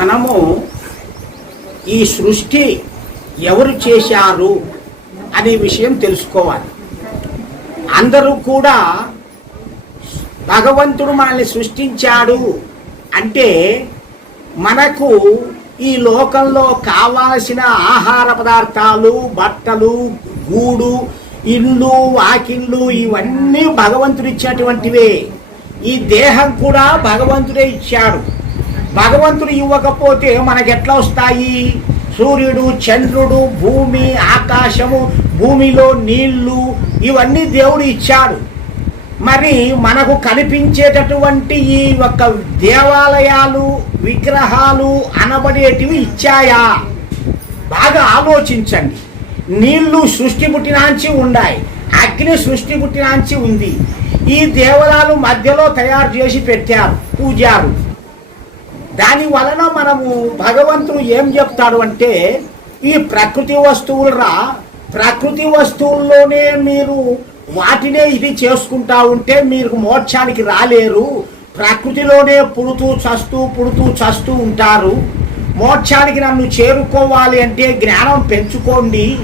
మనము ఈ సృష్టి ఎవరు చేశారు అనే విషయం తెలుసుకోవాలి. అందరూ కూడా భగవంతుడు మనల్ని సృష్టించాడు అంటే మనకు ఈ లోకంలో కావాల్సిన ఆహార పదార్థాలు బట్టలు గూడు ఇల్లు వాకిళ్ళు ఇవన్నీ భగవంతుడు ఇచ్చినటువంటివే. ఈ దేహం కూడా భగవంతుడే ఇచ్చాడు. భగవంతుడు ఇవ్వకపోతే మనకి ఎట్లా వస్తాయి? సూర్యుడు చంద్రుడు భూమి ఆకాశము భూమిలో నీళ్ళు ఇవన్నీ దేవుడు ఇచ్చాడు. మరి మనకు కనిపించేటటువంటి ఈ యొక్క దేవాలయాలు విగ్రహాలు అనబడేటివి ఇచ్చాయా? బాగా ఆలోచించండి. నీళ్ళు సృష్టి పుట్టినాంచి ఉన్నాయి అగ్ని సృష్టి పుట్టినాంచి ఉంది. ఈ దేవాలయాలు మధ్యలో తయారు చేసి పెట్టారు పూజారు. దాని వలన మనము భగవంతుడు ఏం చెప్తాడు అంటే ఈ ప్రకృతి వస్తువులు రా ప్రకృతి వస్తువుల్లోనే మీరు వాటినే ఇది చేసుకుంటా ఉంటే మీరు మోక్షానికి రాలేరు. ప్రకృతిలోనే పుడుతూ చస్తూ పుడుతూ చస్తూ ఉంటారు. మోక్షానికి నన్ను చేరుకోవాలి అంటే జ్ఞానం పెంచుకోండి.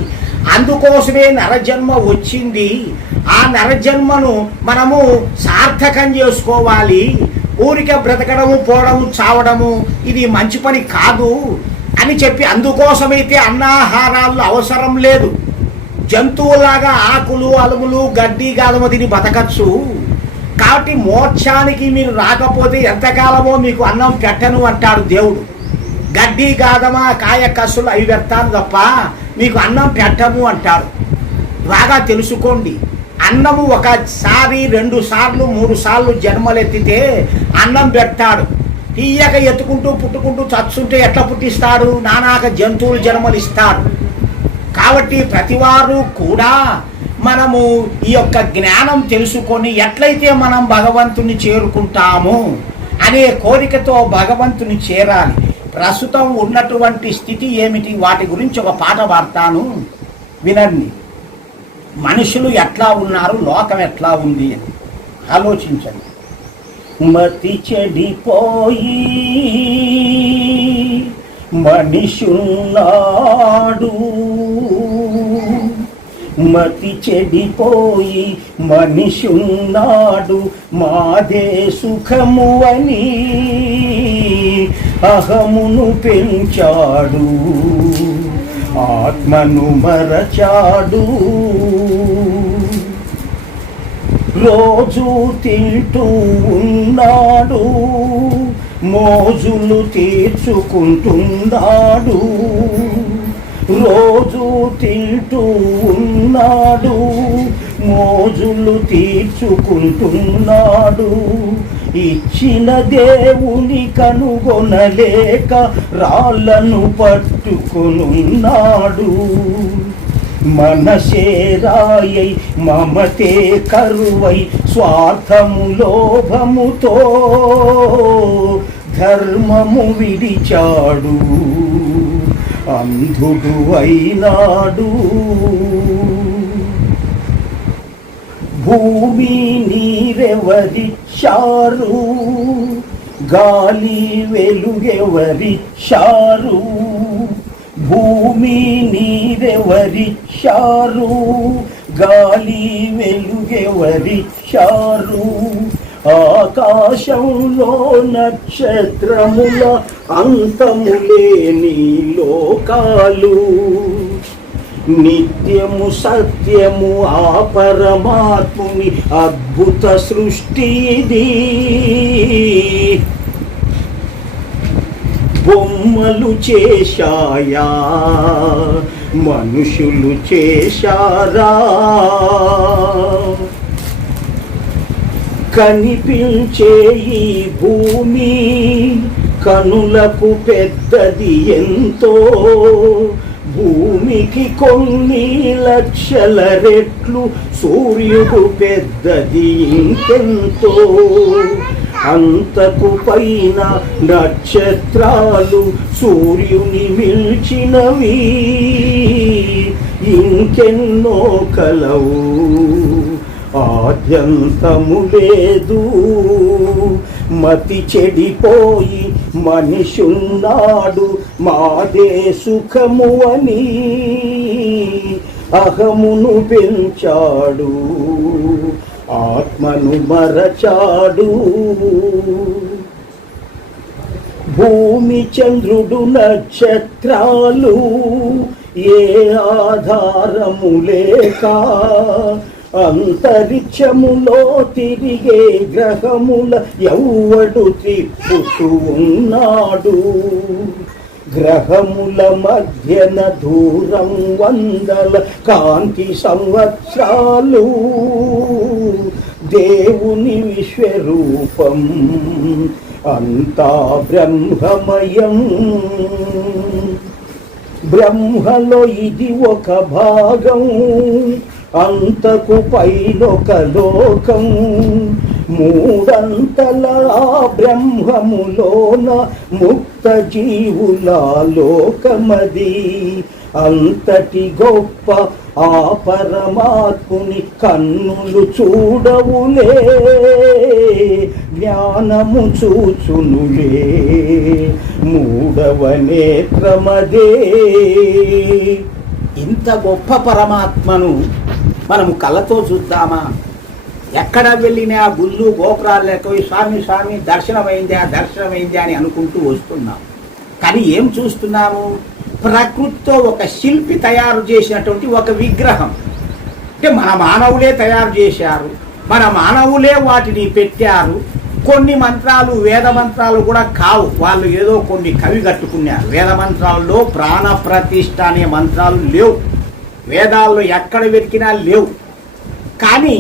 అందుకోసమే నరజన్మ వచ్చింది. ఆ నరజన్మను మనము సార్థకం చేసుకోవాలి. ఊరికే బ్రతకడము పోవడము చావడము ఇది మంచి పని కాదు అని చెప్పి అందుకోసమైతే అన్నాహారాలు అవసరం లేదు. జంతువులాగా ఆకులు అలుములు గడ్డి గాదమ తిని బతకచ్చు. కాబట్టి మోక్షానికి మీరు రాకపోతే ఎంతకాలమో మీకు అన్నం పెట్టను అంటాడు దేవుడు. గడ్డి గాదమ కాయ కసులు అవి పెడతాను తప్ప మీకు అన్నం పెట్టము అంటాడు. బాగా తెలుసుకోండి. అన్నము ఒకసారి రెండు సార్లు మూడు సార్లు జన్మలెత్తితే అన్నం పెడతాడు. తీయక ఎత్తుకుంటూ పుట్టుకుంటూ చచ్చుంటే ఎట్లా పుట్టిస్తాడు నానాక జంతువులు జన్మలు ఇస్తాడు కాబట్టి ప్రతివారు కూడా మనము ఈ యొక్క జ్ఞానం తెలుసుకొని ఎట్లయితే మనం భగవంతుని చేరుకుంటాము అనే కోరికతో భగవంతుని చేరాలి. ప్రస్తుతం ఉన్నటువంటి స్థితి ఏమిటి? వాటి గురించి ఒక పాట పాడతాను. వినండి. మనుషులు ఎట్లా ఉన్నారు? లోకం ఎట్లా ఉంది? అని ఆలోచించండి. మతి చెడిపోయి మనిషున్నాడు. మతి చెడిపోయి మనిషున్నాడు. మాదే సుఖము అని అహమును పెంచాడు. ఆత్మను మరచాడు. రోజు తింటూ ఉన్నాడు మోజులు తీర్చుకుంటున్నాడు. రోజు తింటూ ఉన్నాడు మోజులు తీర్చుకుంటున్నాడు. ఇచ్చిన దేవుని కనుగొనలేక రాళ్ళను పట్టుకొనున్నాడు. మనసే రాయై మమతే కరువై స్వార్థము లోభముతో ధర్మము విడిచాడు. అంధుడు అయినాడు భూమి నీరెవరిచ్చారు? గాలి వెలుగెవరిచ్చారు భూమి నీరెవరిచ్చారు గాలి వెలుగెవరిచ్చారు ఆకాశంలో నక్షత్రముల అంతములేని లోకాలు. నిత్యము సత్యము ఆ పరమాత్ముని అద్భుత సృష్టి ఇది బొమ్మలు చేశాయా మనుషులు చేశారా? కనిపించే ఈ భూమి కనులకు పెద్దది ఎంతో. భూమికి కొన్ని లక్షల రెట్లు సూర్యుడు పెద్దది ఇంకెంతో. అంతకు పైన నక్షత్రాలు సూర్యుని మిల్చినవి. ఇంకెన్నో కలవు ఆద్యంతము లేదు. మతి చెడిపోయి మనిషున్నాడు మాదే సుఖము అని అహమును పెంచాడు ఆత్మను మరచాడు. భూమి చంద్రుడు నక్షత్రాలు ఏ ఆధారము లేక అంతరిక్షములో తిరిగే గ్రహముల ఎవ్వడు తిప్పుతూ ఉన్నాడు. గ్రహముల మధ్యన దూరం వందల కాంతి సంవత్సరాలు. దేవుని విశ్వరూపం అంతా బ్రహ్మమయం. బ్రహ్మలో ఇది ఒక భాగం. అంతకు పైనొక లోకం మూడంతల బ్రహ్మములోన ముక్త జీవుల లోకమది అంతటి గొప్ప ఆ పరమాత్ముని కన్నులు చూడవులే జ్ఞానము చూచునులే. మూడవ నేత్రమదే. ఇంత గొప్ప పరమాత్మను మనము కళ్ళతో చూద్దామా? ఎక్కడ వెళ్ళినా గుళ్ళు గోపురాలు లేకపోయి స్వామి స్వామి దర్శనమైందా దర్శనమైందా అని అనుకుంటూ వస్తున్నాం. కానీ ఏం చూస్తున్నాము? ప్రకృతితో ఒక శిల్పి తయారు చేసినటువంటి ఒక విగ్రహం. అంటే మన మానవులే తయారు చేశారు. మన మానవులే వాటిని పెట్టారు. కొన్ని మంత్రాలు వేద మంత్రాలు కూడా కావు. వాళ్ళు ఏదో కొన్ని కవి కట్టుకున్నారు. వేద మంత్రాల్లో ప్రాణ ప్రతిష్ట అనే మంత్రాలు లేవు. వేదాల్లో ఎక్కడ వెతికినా లేవు. కానీ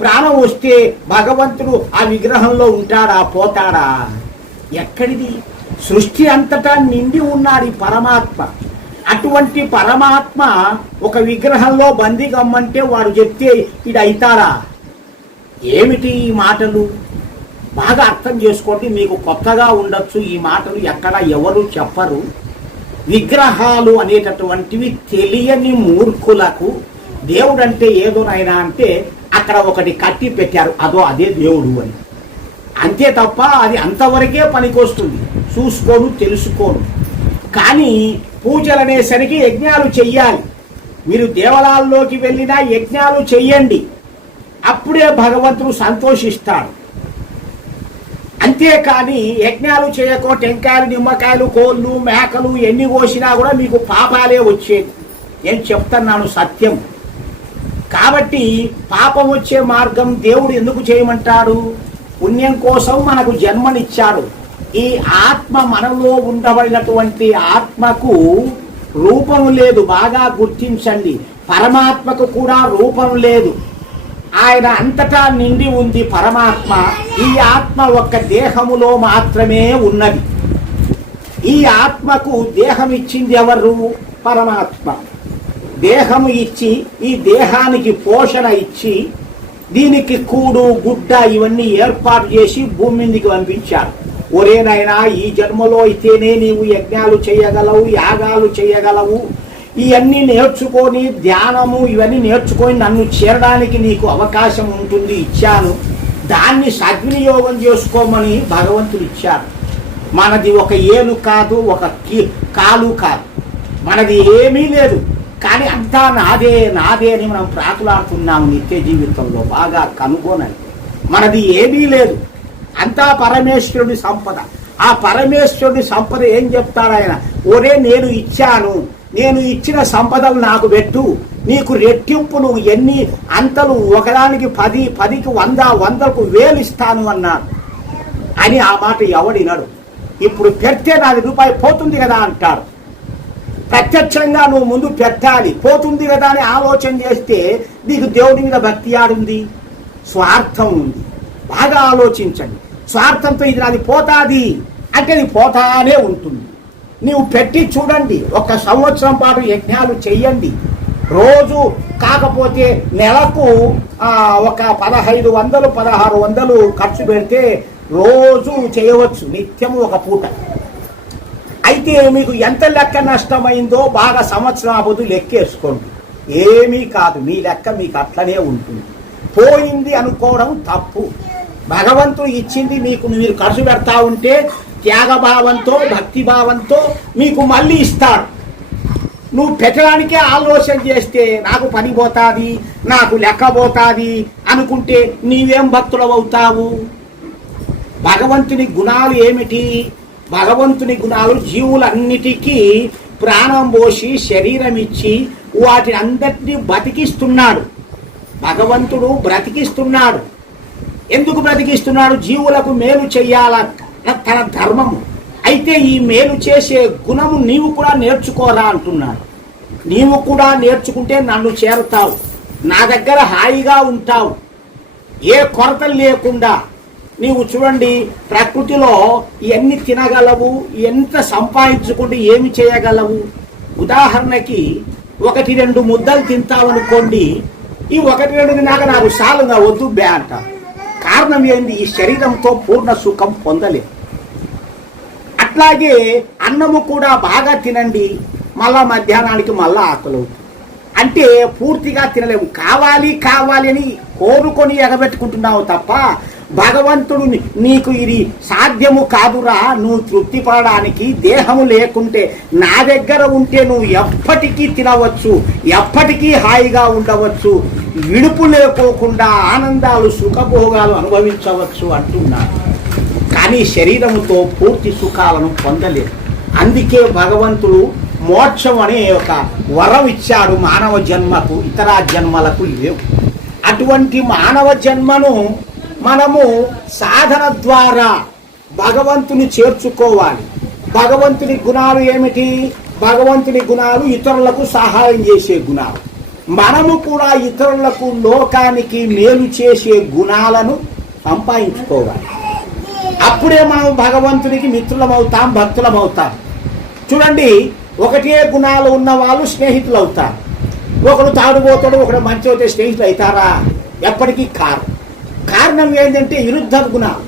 ప్రాణం వస్తే భగవంతుడు ఆ విగ్రహంలో ఉంటాడా పోతాడా? ఎక్కడిది? సృష్టి అంతటా నిండి ఉన్నాడు ఈ పరమాత్మ. అటువంటి పరమాత్మ ఒక విగ్రహంలో బందీ గమ్మంటే వాడు చెప్తే ఇది అవుతారా ఏమిటి ఈ మాటలు? బాగా అర్థం చేసుకోండి మీకు కొత్తగా ఉండొచ్చు. ఈ మాటలు ఎక్కడ ఎవరు చెప్పరు. విగ్రహాలు అనేటటువంటివి తెలియని మూర్ఖులకు దేవుడు అంటే ఏదోనైనా అంటే అక్కడ ఒకటి కట్టి పెట్టారు. అదో అదే దేవుడు అని. అంతే తప్ప అది అంతవరకే పనికొస్తుంది. చూసుకోను తెలుసుకోను. కానీ పూజలు అనేసరికి యజ్ఞాలు చెయ్యాలి. మీరు దేవాలయాల్లోకి వెళ్ళినా యజ్ఞాలు చెయ్యండి. అప్పుడే భగవంతుడు సంతోషిస్తాడు. అంతేకాని యజ్ఞాలు చేయకో టెంకాయలు నిమ్మకాయలు కోళ్ళు మేకలు ఎన్ని కోసినా కూడా మీకు పాపాలే వచ్చేది నేను చెప్తున్నాను సత్యం. కాబట్టి పాపం వచ్చే మార్గం దేవుడు ఎందుకు చేయమంటాడు? పుణ్యం కోసం మనకు జన్మనిచ్చాడు. ఈ ఆత్మ మనలో ఉండబడినటువంటి ఆత్మకు రూపం లేదు. బాగా గుర్తించండి. పరమాత్మకు కూడా రూపం లేదు. ఆయన అంతటా నిండి ఉంది పరమాత్మ. ఈ ఆత్మ ఒక్క దేహములో మాత్రమే ఉన్నది. ఈ ఆత్మకు దేహం ఇచ్చింది ఎవరు? పరమాత్మ. దేహము ఇచ్చి ఈ దేహానికి పోషణ ఇచ్చి దీనికి కూడు గుడ్డ ఇవన్నీ ఏర్పాటు చేసి భూమి మీదకి పంపించారు. ఒరేనైనా ఈ జన్మలో అయితేనే నీవు యజ్ఞాలు చేయగలవు యాగాలు చేయగలవు ఇవన్నీ నేర్చుకొని ధ్యానము ఇవన్నీ నేర్చుకొని నన్ను చేరడానికి నీకు అవకాశం ఉంటుంది ఇచ్చాను. దాన్ని సద్వినియోగం చేసుకోమని భగవంతుడు ఇచ్చారు మనది ఒక ఏను కాదు ఒక కీ- కాలు కాదు. మనది ఏమీ లేదు. కానీ అంతా నాదే నాదే అని మనం ప్రాకులాడుతున్నాము నిత్య జీవితంలో బాగా కనుగొనండి. మనది ఏమీ లేదు. అంతా పరమేశ్వరుడి సంపద. ఆ పరమేశ్వరుడి సంపద ఏం చెప్తాడు ఆయన? ఒరే నేను ఇచ్చాను. నేను ఇచ్చిన సంపదలు నాకు పెట్టు. నీకు రెట్టింపును ఎన్ని అంతలు ఒకదానికి పది పదికి వంద వందకు వేలు ఇస్తాను అన్నాడు. అని ఆ మాట ఎవడినడు ఇప్పుడు పెడితే నాది రూపాయి పోతుంది కదా అంటాడు ప్రత్యక్షంగా నువ్వు ముందు పెట్టాలి. పోతుంది కదా అని ఆలోచన చేస్తే నీకు దేవుడి మీద భక్తి ఆడుంది? స్వార్థం ఉంది. బాగా ఆలోచించండి. స్వార్థంతో ఇది నాది పోతాది. అంటే అది పోతానే ఉంటుంది. నీవు పెట్టి చూడండి. ఒక సంవత్సరం పాటు యజ్ఞాలు చెయ్యండి. రోజు కాకపోతే నెలకు ఒక పదహైదు వందలు పదహారు వందలు ఖర్చు పెడితే రోజు చేయవచ్చు. నిత్యం ఒక పూట. అయితే మీకు ఎంత లెక్క నష్టమైందో బాగా సంవత్సరం అవ్వదు లెక్కేసుకోండి. ఏమీ కాదు. మీ లెక్క మీకు అట్లనే ఉంటుంది. పోయింది అనుకోవడం తప్పు. భగవంతుడు ఇచ్చింది మీకు మీరు ఖర్చు పెడతా ఉంటే త్యాగభావంతో భక్తిభావంతో మీకు మళ్ళీ ఇస్తాడు. నువ్వు పెట్టడానికే ఆలోచన చేస్తే నాకు పని పోతుంది నాకు లెక్క పోతుంది అనుకుంటే నీవేం భక్తులు అవుతావు? భగవంతుని గుణాలు ఏమిటి? భగవంతుని గుణాలు జీవులన్నిటికీ ప్రాణం పోసి శరీరం ఇచ్చి వాటిని అందరినీ బతికిస్తున్నాడు. భగవంతుడు బ్రతికిస్తున్నాడు. ఎందుకు బ్రతికిస్తున్నాడు? జీవులకు మేలు చెయ్యాల తన ధర్మము. అయితే ఈ మేలు చేసే గుణము నీవు కూడా నేర్చుకోరా అంటున్నాడు. నీవు కూడా నేర్చుకుంటే నన్ను చేరుతావు. నా దగ్గర హాయిగా ఉంటావు. ఏ కొరతలు లేకుండా. నీవు చూడండి ప్రకృతిలో ఎన్ని తినగలవు ఎంత సంపాదించుకుంటే ఏమి చేయగలవు? ఉదాహరణకి ఒకటి రెండు ముద్దలు తింటావనుకోండి ఈ ఒకటి రెండు తినాక నాకు సాలుగా వద్దు బే అంట కారణం ఏంది ఈ శరీరంతో పూర్ణ సుఖం పొందలేదు. అట్లాగే అన్నము కూడా బాగా తినండి. మళ్ళా మధ్యాహ్నానికి మళ్ళా ఆకలి అవుతుంది. అంటే పూర్తిగా తినలేము. కావాలి కావాలి అని కోరుకొని ఎగబెట్టుకుంటున్నావు తప్ప భగవంతుడుని నీకు ఇది సాధ్యము కాదురా నువ్వు తృప్తి పడడానికి దేహము లేకుంటే నా దగ్గర ఉంటే నువ్వు ఎప్పటికీ తినవచ్చు ఎప్పటికీ హాయిగా ఉండవచ్చు విడుపు లేకోకుండా ఆనందాలు సుఖభోగాలు అనుభవించవచ్చు అంటున్నాడు. కానీ శరీరముతో పూర్తి సుఖాలను పొందలేదు. అందుకే భగవంతుడు మోక్షం అనే ఒక వరం ఇచ్చాడు మానవ జన్మకు ఇతర జన్మలకు లేవు. అటువంటి మానవ జన్మను మనము సాధన ద్వారా భగవంతుని చేర్చుకోవాలి. భగవంతుని గుణాలు ఏమిటి? భగవంతుని గుణాలు ఇతరులకు సహాయం చేసే గుణాలు. మనము కూడా ఇతరులకు లోకానికి మేలు చేసే గుణాలను సంపాదించుకోవాలి. అప్పుడే మనం భగవంతునికి మిత్రులమవుతాం భక్తులమవుతాం. చూడండి ఒకటే గుణాలు ఉన్న వాళ్ళు స్నేహితులు అవుతారు ఒకడు తాడుపోతాడు ఒకడు మంచి అవుతే స్నేహితులు అవుతారా ఎప్పటికీ కారు. కారణం ఏంటంటే విరుద్ధ గుణాలు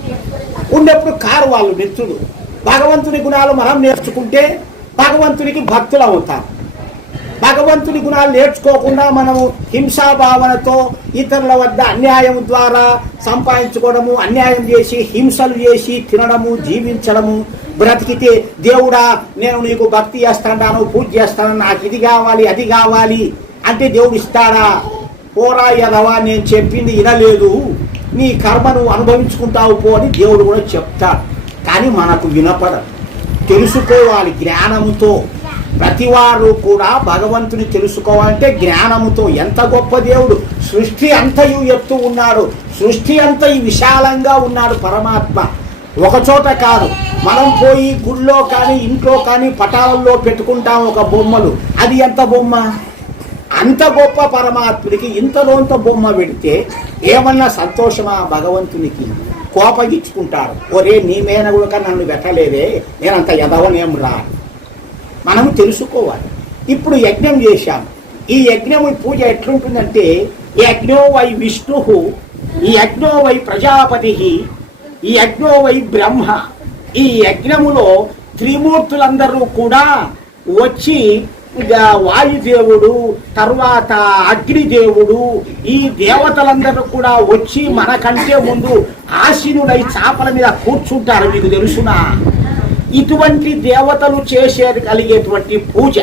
ఉన్నప్పుడు కారు వాళ్ళు మిత్రుడు భగవంతుని గుణాలు మనం నేర్చుకుంటే భగవంతునికి భక్తులు అవుతాం భగవంతుని గుణాలు నేర్చుకోకుండా మనము హింసా భావనతో ఇతరుల వద్ద అన్యాయం ద్వారా సంపాదించుకోవడము అన్యాయం చేసి హింసలు చేసి తినడము జీవించడము బ్రతికితే దేవుడా నేను నీకు భక్తి చేస్తాను పూజ చేస్తాను నాకు ఇది కావాలి అది కావాలి అంటే దేవుడు ఇస్తాడా? పోరా ఎదవా నేను చెప్పింది వినలేదు. నీ కర్మను అనుభవించుకుంటావు పో అని దేవుడు కూడా చెప్తాడు. కానీ మనకు వినపడదు. తెలుసుకోవాలి జ్ఞానముతో. ప్రతివారు కూడా భగవంతుని తెలుసుకోవాలంటే జ్ఞానముతో. ఎంత గొప్ప దేవుడు. సృష్టి అంతయు ఎత్తు ఉన్నాడు. సృష్టి అంత విశాలంగా ఉన్నాడు పరమాత్మ. ఒకచోట కాదు. మనం పోయి గుళ్ళో కానీ ఇంట్లో కానీ పటాలలో పెట్టుకుంటాం ఒక బొమ్మలు. అది ఎంత బొమ్మ? అంత గొప్ప పరమాత్ముడికి ఇంతలోంత బొమ్మ పెడితే ఏమన్నా సంతోషమా భగవంతునికి? కోపగించుకుంటారు. ఒరే నీ మీద కూడా నన్ను పెట్టలేదే. నేనంత ఎదవనేం రా మనము తెలుసుకోవాలి. ఇప్పుడు యజ్ఞం చేశాం. ఈ యజ్ఞం పూజ ఎట్లుంటుందంటే యజ్ఞో వై విష్ణు ఈ యజ్ఞో వై ప్రజాపతి ఈ యజ్ఞో వై బ్రహ్మ. ఈ యజ్ఞములో త్రిమూర్తులందరూ కూడా వచ్చి ఇక వాయుదేవుడు తర్వాత అగ్నిదేవుడు ఈ దేవతలందరూ కూడా వచ్చి మనకంటే ముందు ఆశీనుడై చేపల మీద కూర్చుంటారు మీకు తెలుసునా? ఇటువంటి దేవతలు చేసే కలిగేటువంటి పూజ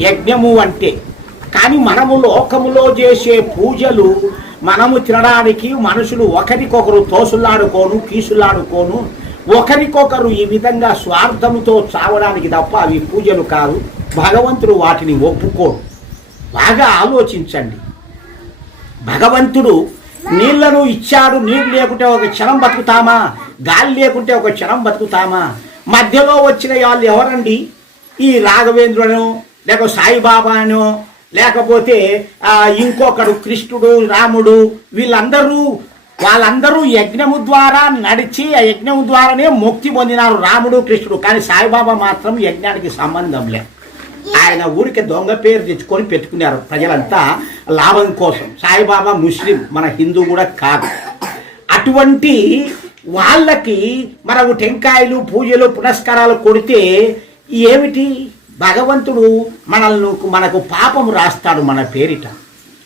యజ్ఞము అంటే. కానీ మనము లోకములో చేసే పూజలు మనము తినడానికి మనుషులు ఒకరికొకరు తోసులాడుకోను కీసులాడుకోను. ఒకరికొకరు ఈ విధంగా స్వార్థముతో చావడానికి తప్ప అవి పూజలు కాదు. భగవంతుడు వాటిని ఒప్పుకోడు. బాగా ఆలోచించండి. భగవంతుడు నీళ్ళను ఇచ్చాడు నీళ్ళు లేకుంటే ఒక క్షణం బతుకుతామా? గాలి లేకుంటే ఒక క్షణం బతుకుతామా? మధ్యలో వచ్చిన వాళ్ళు ఎవరండి? ఈ రాఘవేంద్రుడను లేక సాయిబాబాను లేకపోతే ఇంకొకడు కృష్ణుడు రాముడు వీళ్ళందరూ వాళ్ళందరూ యజ్ఞము ద్వారా నడిచి ఆ యజ్ఞము ద్వారానే ముక్తి పొందినారు రాముడు కృష్ణుడు. కానీ సాయిబాబా మాత్రం యజ్ఞానికి సంబంధం లేదు. ఆయన ఊరికి దొంగ పేరు తెచ్చుకొని పెట్టుకున్నారు ప్రజలంతా లాభం కోసం. సాయిబాబా ముస్లిం మన హిందూ కూడా కాదు. అటువంటి వాళ్ళకి మనకు టెంకాయలు పూజలు పునస్కారాలు కొడితే ఏమిటి? భగవంతుడు మనల్ని మనకు పాపము రాస్తాడు మన పేరిట.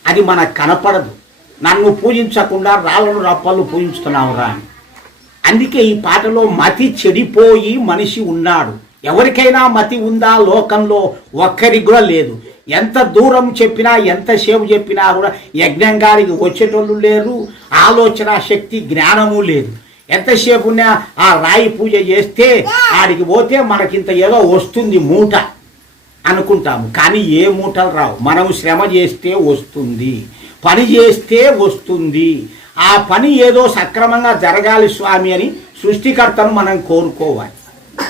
అది మనకు కనపడదు. నన్ను పూజించకుండా రాళ్ళను రప్పలు పూజించుతున్నావు రా అందుకే ఈ పాటలో మతి చెడిపోయి మనిషి ఉన్నాడు. ఎవరికైనా మతి ఉందా లోకంలో? ఒక్కరికి కూడా లేదు. ఎంత దూరం చెప్పినా ఎంతసేపు చెప్పినా కూడా యజ్ఞం గారికి వచ్చేటోళ్ళు లేరు ఆలోచన శక్తి జ్ఞానము లేదు. ఎంతసేపు ఉన్నా ఆ రాయి పూజ చేస్తే ఆడికి పోతే మనకింత ఏదో వస్తుంది మూట అనుకుంటాము. కానీ ఏ మూటలు రావు. మనం శ్రమ చేస్తే వస్తుంది. పని చేస్తే వస్తుంది. ఆ పని ఏదో సక్రమంగా జరగాలి స్వామి అని సృష్టికర్తను మనం కోరుకోవాలి.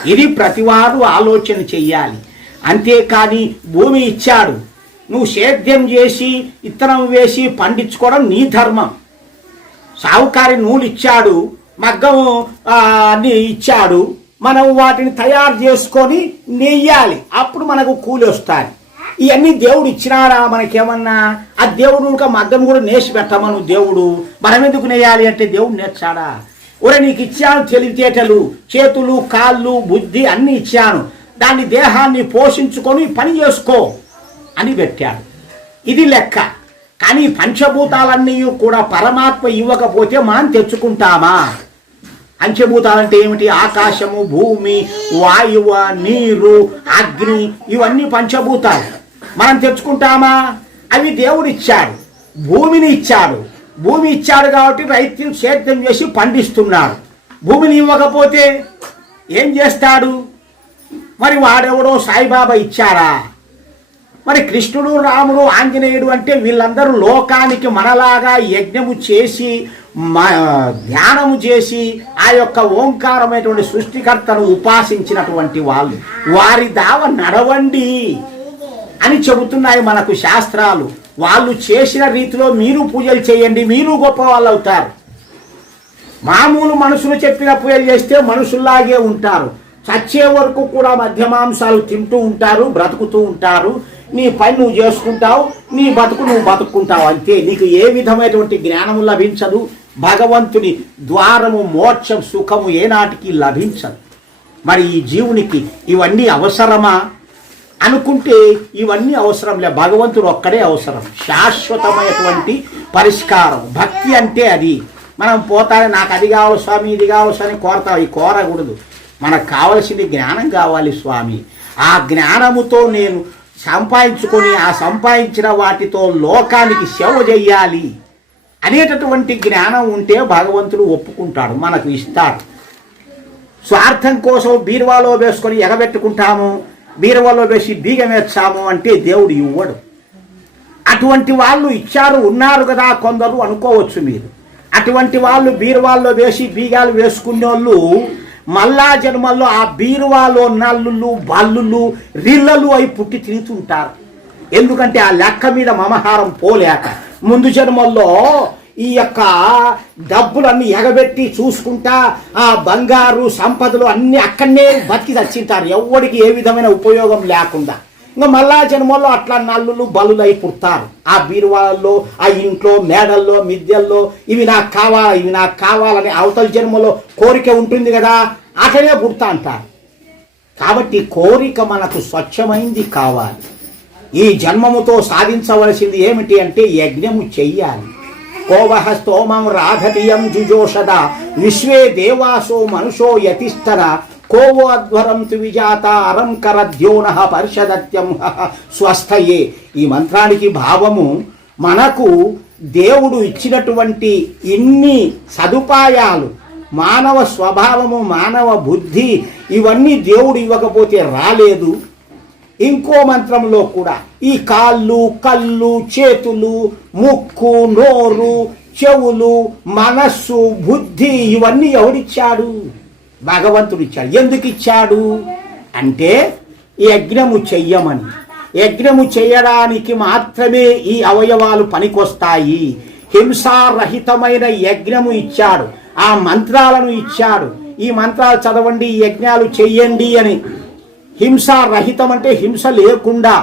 ఇది ప్రతివారు ఆలోచన చెయ్యాలి. అంతేకాని భూమి ఇచ్చాడు. నువ్వు సేద్యం చేసి ఇత్తనం వేసి పండించుకోవడం నీ ధర్మం. సావుకారి నూలు ఇచ్చాడు మగ్గం అన్ని ఇచ్చాడు. మనం వాటిని తయారు చేసుకొని నెయ్యాలి. అప్పుడు మనకు కూలి వస్తాయి ఇవన్నీ దేవుడు ఇచ్చినాడా మనకేమన్నా? ఆ దేవుడు ఇంకా మగ్గం కూడా నేసి పెట్టమను దేవుడు. మనం ఎందుకు నెయ్యాలి అంటే దేవుడు నేర్చాడా? ఒరే నీకు ఇచ్చాను తెలివితేటలు చేతులు కాళ్ళు బుద్ధి అన్నీ ఇచ్చాను. దాన్ని దేహాన్ని పోషించుకొని పని చేసుకో అని పెట్టాడు. ఇది లెక్క. కానీ పంచభూతాలన్నీ కూడా పరమాత్మ ఇవ్వకపోతే మనం తెచ్చుకుంటామా? పంచభూతాలంటే ఏమిటి? ఆకాశము భూమి వాయువు నీరు అగ్ని ఇవన్నీ పంచభూతాలు. మనం తెచ్చుకుంటామా? అవి దేవుడిచ్చాడు. భూమిని ఇచ్చాడు. భూమి ఇచ్చాడు కాబట్టి రైతులు సేద్యం చేసి పండిస్తున్నారు. భూమిని ఇవ్వకపోతే ఏం చేస్తాడు? మరి వాడెవడో సాయిబాబా ఇచ్చారా? మరి కృష్ణుడు రాముడు ఆంజనేయుడు అంటే వీళ్ళందరూ లోకానికి మనలాగా యజ్ఞము చేసి మ- ధ్యానము చేసి ఆ యొక్క ఓంకారమైనటువంటి సృష్టికర్తను ఉపాసించినటువంటి వాళ్ళు. వారి దావ నడవండి అని చెబుతున్నాయి మనకు శాస్త్రాలు. వాళ్ళు చేసిన రీతిలో మీరు పూజలు చేయండి మీరు గొప్ప వాళ్ళు అవుతారు. మామూలు మనుషులు చెప్పిన పూజలు చేస్తే మనుషుల్లాగే ఉంటారు. చచ్చే వరకు కూడా మధ్యమాంసాలు తింటూ ఉంటారు బ్రతుకుతూ ఉంటారు. నీ పని నువ్వు చేసుకుంటావు నీ బతుకు నువ్వు బతుకుంటావు అంతే. నీకు ఏ విధమైనటువంటి జ్ఞానము లభించదు భగవంతుని ద్వారము మోక్షం సుఖము ఏనాటికి లభించదు. మరి ఈ జీవునికి ఇవన్నీ అవసరమా? అనుకుంటే ఇవన్నీ అవసరం లే. భగవంతుడు ఒక్కడే అవసరం. శాశ్వతమైనటువంటి పరిష్కారం. భక్తి అంటే అది. మనం పోతానే నాకు అది కావాలి స్వామి ఇది కావాలి స్వామి కోరతా. ఈ కోరకూడదు మనకు కావలసింది జ్ఞానం కావాలి స్వామి. ఆ జ్ఞానముతో నేను సంపాదించుకొని ఆ సంపాదించిన వాటితో లోకానికి సేవ చెయ్యాలి అనేటటువంటి జ్ఞానం ఉంటే భగవంతుడు ఒప్పుకుంటాడు మనకు ఇస్తాడు. స్వార్థం కోసం బీరువాలో వేసుకొని ఎగబెట్టుకుంటాము. బీరువాలో వేసి బీగం వేస్తాము అంటే దేవుడు ఇవ్వడు. అటువంటి వాళ్ళు ఇచ్చారు ఉన్నారు కదా కొందరు అనుకోవచ్చు మీరు. అటువంటి వాళ్ళు బీరువాల్లో వేసి బీగాలు వేసుకునే వాళ్ళు మళ్ళా జన్మల్లో ఆ బీరువాలో నల్లులు బల్లులు రిల్లలు అయి పుట్టి తిరుగుతుంటారు. ఎందుకంటే ఆ లెక్క మీద మమహారం పోలేక ముందు జన్మల్లో ఈ యొక్క డబ్బులన్నీ ఎగబెట్టి చూసుకుంటా ఆ బంగారు సంపదలు అన్ని అక్కడనే బతికి తెచ్చింటారు ఎవరికి ఏ విధమైన ఉపయోగం లేకుండా. ఇంకా మళ్ళా జన్మల్లో అట్లా నల్లులు బలులై పుడతారు. ఆ బీరువాళ్ళలో ఆ ఇంట్లో మేడల్లో మిద్దెల్లో ఇవి నాకు కావాలి ఇవి నాకు కావాలని అవతల జన్మలో కోరిక ఉంటుంది కదా అట్లనే పుడతా అంటారు. కాబట్టి కోరిక మనకు స్వచ్ఛమైంది కావాలి. ఈ జన్మముతో సాధించవలసింది ఏమిటి అంటే యజ్ఞము చెయ్యాలి. కోవహ స్తోమం రాఘతీయం జుజోషద. విశ్వే దేవాసో మనుషో యతిష్టర. కోవోధ్వరం త్రివిజాత అరంకర విజాత అరం కరద్యోన పరిషదత్యం. స్వస్థయే. ఈ మంత్రానికి భావము మనకు దేవుడు ఇచ్చినటువంటి ఇన్ని సదుపాయాలు మానవ స్వభావము మానవ బుద్ధి ఇవన్నీ దేవుడు ఇవ్వకపోతే రాలేదు. ఇంకో మంత్రంలో కూడా ఈ కాళ్ళు కళ్ళు చేతులు ముక్కు నోరు చెవులు మనస్సు బుద్ధి ఇవన్నీ ఎవడిచ్చాడు? భగవంతుడు ఇచ్చాడు ఎందుకు ఇచ్చాడు అంటే యజ్ఞము చెయ్యమని. యజ్ఞము చేయడానికి మాత్రమే ఈ అవయవాలు పనికొస్తాయి. హింసారహితమైన యజ్ఞము ఇచ్చాడు. ఆ మంత్రాలను ఇచ్చాడు. ఈ మంత్రాలు చదవండి ఈ యజ్ఞాలు చెయ్యండి అని. హింసారహితం అంటే హింస లేకుండా